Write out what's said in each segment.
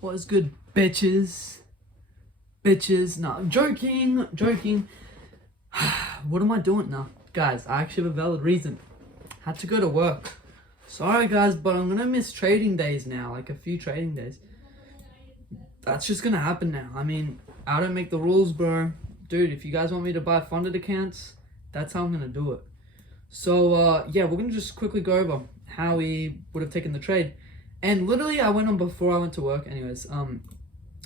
What is good, bitches? Bitches. No, I'm joking. What am I doing now? Guys, I actually have a valid reason. Had to go to work. Sorry, guys, but I'm gonna miss trading days now. Like, a few trading days. That's just gonna happen now. I mean, I don't make the rules, bro. Dude, if you guys want me to buy funded accounts, that's how I'm gonna do it. So, yeah, we're gonna just quickly go over how we would have taken the trade. And literally, I went on before I went to work. Anyways,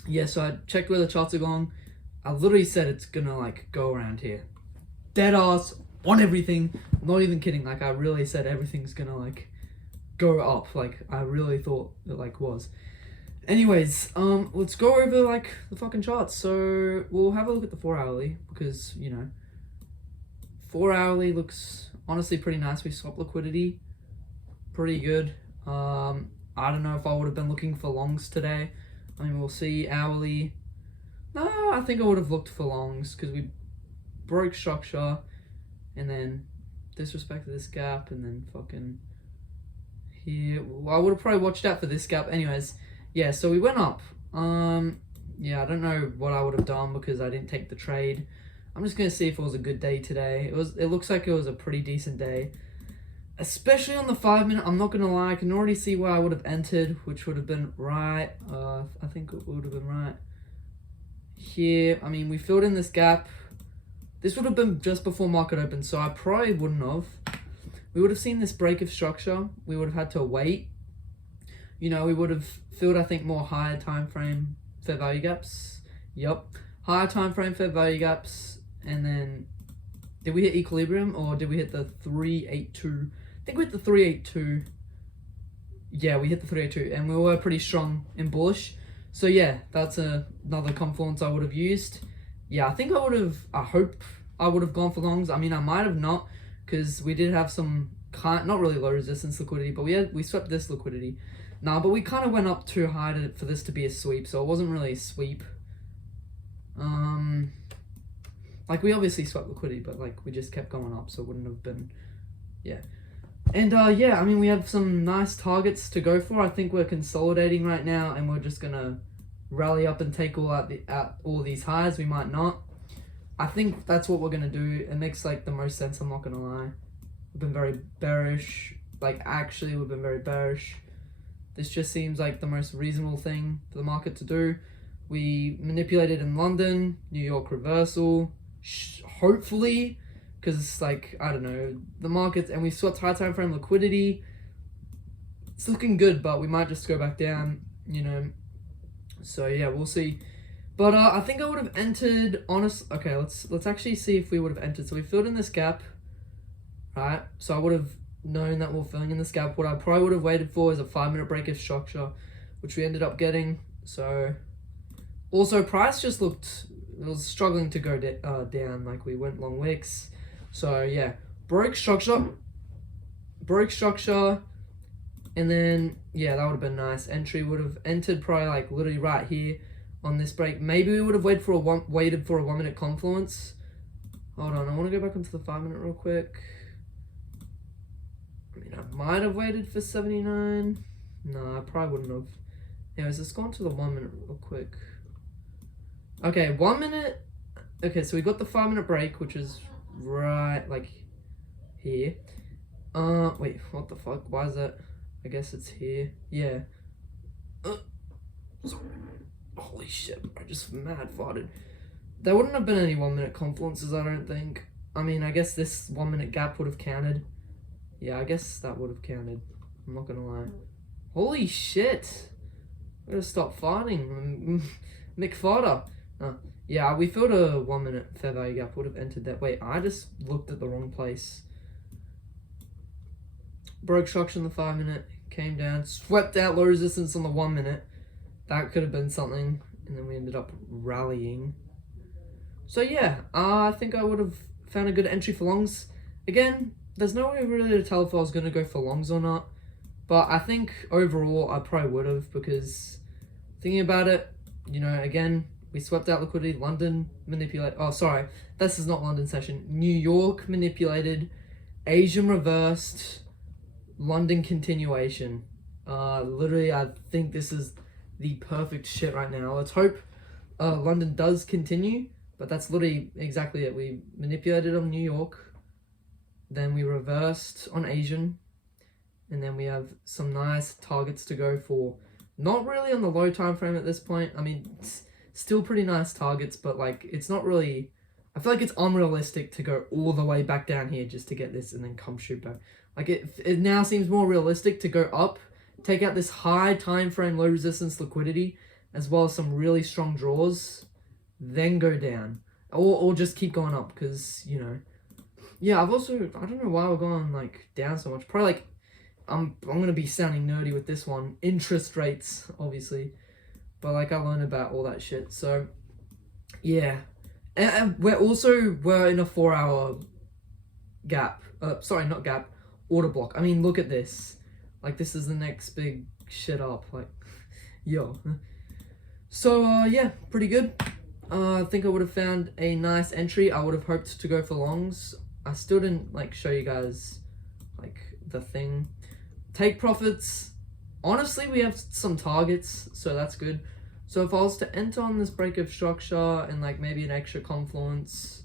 yeah, so I checked where the charts are going. I literally said it's gonna, like, go around here. Dead ass on everything. I'm not even kidding. Like, I really said everything's gonna, like, go up. Like, I really thought it, like, was. Anyways, let's go over, like, the fucking charts. So, we'll have a look at the 4 hourly because, you know, 4 hourly looks honestly pretty nice. We swap liquidity. Pretty good. I don't know if I would have been looking for longs today. I mean, we'll see. Hourly. No, I think I would have looked for longs because we broke structure and then disrespected this gap and then fucking here. Well, I would have probably watched out for this gap. Anyways, yeah, so we went up. Yeah, I don't know what I would have done because I didn't take the trade. I'm just gonna see if it was a good day today. It looks like it was a pretty decent day. Especially on the 5 minute, I'm not gonna lie, I can already see where I would have entered, which would have been right. I think it would have been right here. I mean, we filled in this gap. This would have been just before market open, so I probably wouldn't have. We would have seen this break of structure. We would have had to wait. You know, we would have filled, I think, more higher time frame fair value gaps. Yup, higher time frame fair value gaps, and then did we hit equilibrium or did we hit the 382? I think we hit the 382. Yeah, we hit the 382 and we were pretty strong in bullish. So yeah, that's another confluence I would have used. Yeah, I hope I would have gone for longs. I mean, I might have not because we did have some not really low resistance liquidity, but we swept this liquidity. Nah, but we kind of went up too high for this to be a sweep, so it wasn't really a sweep. Like, we obviously swept liquidity, but, like, we just kept going up, so it wouldn't have been, yeah. And, yeah, I mean, we have some nice targets to go for. I think we're consolidating right now, and we're just gonna rally up and take out all these highs. We might not. I think that's what we're gonna do. It makes, like, the most sense, I'm not gonna lie. We've been very bearish. Like, actually, we've been very bearish. This just seems like the most reasonable thing for the market to do. We manipulated in London, New York reversal, hopefully, because, like, I don't know, the markets, and we swept high time frame liquidity. It's looking good, but we might just go back down, you know. So yeah, we'll see. But I think I would have entered okay, let's actually see if we would have entered. So we filled in this gap, right? So I would have known that we're filling in this gap. What I probably would have waited for is a 5 minute break of structure, which we ended up getting. So also price just looked, it was struggling to go down. Like, we went long wicks. So yeah, broke structure, and then yeah, that would have been nice. Entry would have entered probably like literally right here on this break. Maybe we would have waited for a 1 minute confluence. Hold on, I want to go back into the 5 minute real quick. I mean, I might have waited for 79. No, I probably wouldn't have. Anyways, let's go on to the 1 minute real quick. Okay, 1 minute. Okay, so we got the 5 minute break, which is right, like, here. Wait, what the fuck? Why is that? I guess it's here. Yeah. Holy shit, I just mad farted. There wouldn't have been any 1 minute confluences, I don't think. I mean, I guess this 1 minute gap would have counted. Yeah, I guess that would have counted. I'm not gonna lie. Holy shit. I'm gonna stop farting. McFarter. Yeah, we filled a 1 minute fair value gap. Would have entered that. Wait, I just looked at the wrong place. Broke structure in the 5 minute. Came down. Swept out low resistance on the 1 minute. That could have been something. And then we ended up rallying. So yeah, I think I would have found a good entry for longs. Again, there's no way really to tell if I was going to go for longs or not. But I think overall I probably would have, because thinking about it, you know, again, we swept out liquidity. London manipulated. Oh, sorry. This is not London session. New York manipulated. Asian reversed. London continuation. Literally, I think this is the perfect shit right now. Let's hope London does continue, but that's literally exactly it. We manipulated on New York, then we reversed on Asian, and then we have some nice targets to go for. Not really on the low time frame at this point. I mean, it's still pretty nice targets, but like it's not really. I feel like it's unrealistic to go all the way back down here just to get this and then come shoot back. Like it now seems more realistic to go up, take out this high time frame low resistance liquidity, as well as some really strong draws, then go down, or just keep going up because yeah. I don't know why we're going like down so much. Probably like I'm gonna be sounding nerdy with this one. Interest rates, obviously, but like I learned about all that shit. So yeah, and we're in a 4-hour gap. Sorry, not gap. Order block. I mean, look at this. Like this is the next big shit up. Like, yo. So yeah, pretty good. I think I would have found a nice entry. I would have hoped to go for longs. I still didn't like show you guys like the thing. Take profits. Honestly, we have some targets, so that's good. So if I was to enter on this break of structure and like maybe an extra confluence,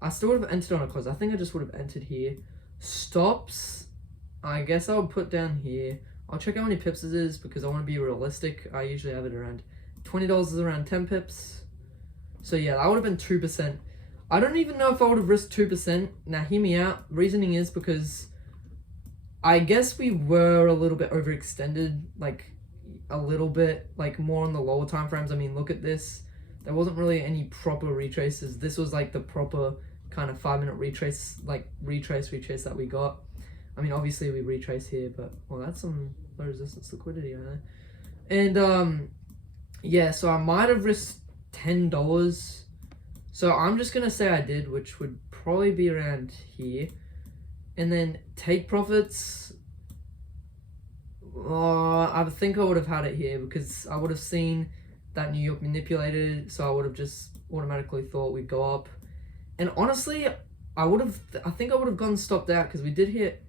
I still would have entered on a close. I think I just would have entered here. Stops, I guess I would put down here. I'll check how many pips it is because I want to be realistic. I usually have it around $20 is around 10 pips. So yeah, that would have been 2%. I don't even know if I would have risked 2%. Now hear me out. Reasoning is because I guess we were a little bit overextended, like a little bit, like more on the lower time frames. I mean, look at this. There wasn't really any proper retraces. This was like the proper kind of 5-minute retrace, like retrace that we got. I mean, obviously we retrace here, but well, that's some low resistance liquidity, I know. And yeah, so I might have risked $10. So I'm just gonna say I did, which would probably be around here. And then take profits. I think I would have had it here because I would have seen that New York manipulated, so I would have just automatically thought we'd go up. And honestly, I think I would have gone stopped out because we did hit,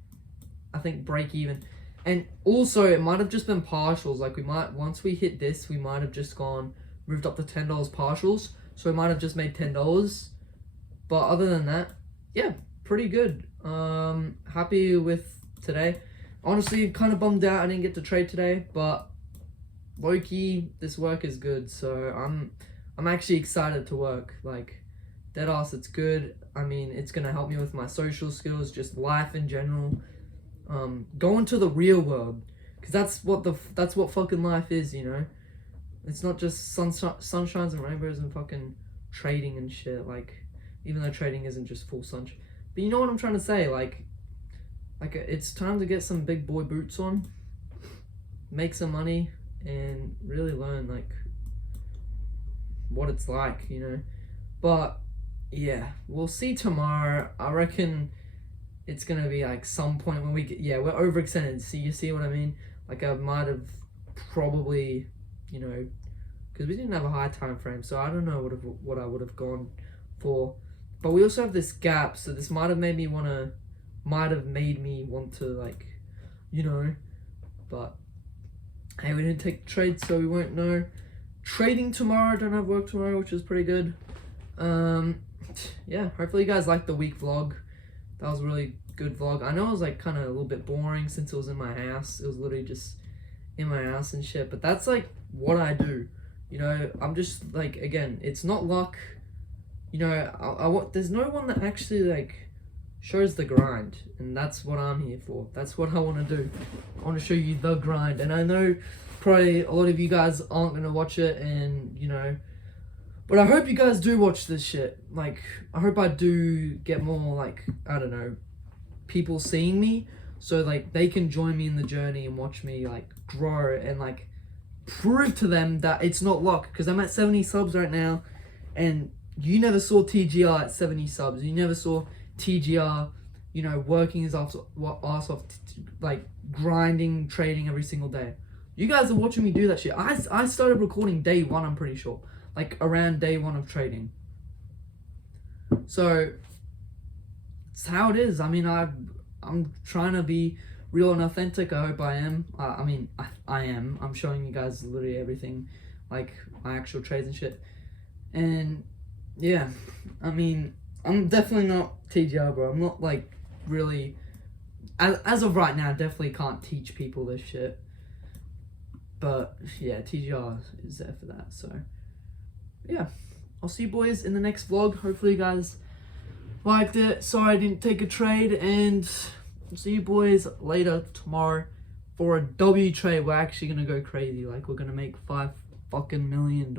I think, break even. And also, it might have just been partials. Like once we hit this, we might have just moved up to $10 partials. So we might have just made $10. But other than that, yeah, pretty good. Happy with today. Honestly, kind of bummed out I didn't get to trade today, but low-key, this work is good. So I'm actually excited to work. Like, deadass, it's good. I mean, it's gonna help me with my social skills, just life in general. Go into the real world, because that's what fucking life is, you know. It's not just sunshines and rainbows and fucking trading and shit. Like, even though trading isn't just full sunshine, but you know what I'm trying to say. Like it's time to get some big boy boots on, make some money, and really learn like what it's like, you know. But yeah, we'll see tomorrow. I reckon it's gonna be like some point when we're overextended. See, you see what I mean? Like I might have probably, you know, because we didn't have a high time frame, so I don't know what I would have gone for. But we also have this gap, so this might have made me want to like, you know. But hey, we didn't take the trade, so we won't know. Trading tomorrow. I don't have work tomorrow, which is pretty good. Yeah, hopefully you guys liked the week vlog. That was a really good vlog. I know it was like kind of a little bit boring since it was in my house. It was literally just in my house and shit, but that's like what I do, you know. I'm just like, again, it's not luck, you know. There's no one that actually like shows the grind, and that's what I'm here for. That's what I want to do. I want to show you the grind, and I know probably a lot of you guys aren't gonna watch it, and you know, but I hope you guys do watch this shit. Like, I hope I do get more, like, I don't know, people seeing me, so like they can join me in the journey and watch me like grow and like prove to them that it's not luck, because I'm at 70 subs right now, and you never saw TGR at 70 subs. You never saw TGR, you know, working his ass off, like grinding, trading every single day. You guys are watching me do that shit. I started recording day one, I'm pretty sure, like around day one of trading. So it's how it is. I mean, I'm trying to be real and authentic. I hope I am. I mean, I am. I'm showing you guys literally everything, like my actual trades and shit. And yeah, I mean, I'm definitely not TGR, bro. I'm not like really. As of right now, I definitely can't teach people this shit. But yeah, TGR is there for that. So yeah, I'll see you boys in the next vlog. Hopefully you guys liked it. Sorry I didn't take a trade, and see you boys later tomorrow for a W trade. We're actually gonna go crazy. Like, we're gonna make $5 fucking million.